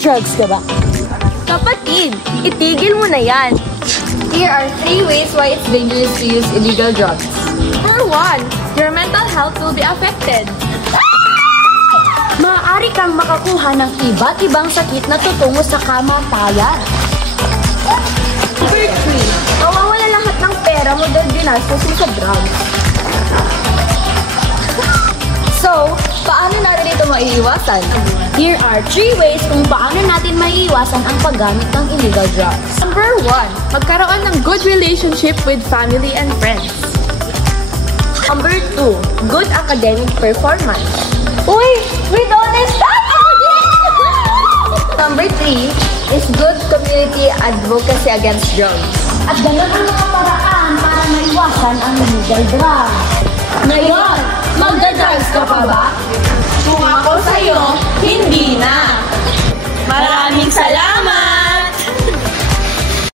Nagda-drugs ka ba? Kapatid, itigil mo na yan. Here are 3 ways why it's dangerous to use illegal drugs. For 1, your mental health will be affected. Maaari kang makakuha ng iba't ibang sakit na tutungo sa kamatayan. Number 3, mawawala lahat ng pera mo dahil ginastos mo sa drugs. So, paano natin ito maiiwasan? Here are 3 ways kung paano natin maiiwasan ang paggamit ng illegal drugs. Number 1, magkaroon ng good relationship with family and friends. Number 2, good academic performance. Uy, we don't stop! Number 3 is good community advocacy against drugs. At ganun ang mga paraan para maiwasan ang illegal drugs. Ngayon, magda-drugs ka pa ba? Kung ako sa'yo, hindi na!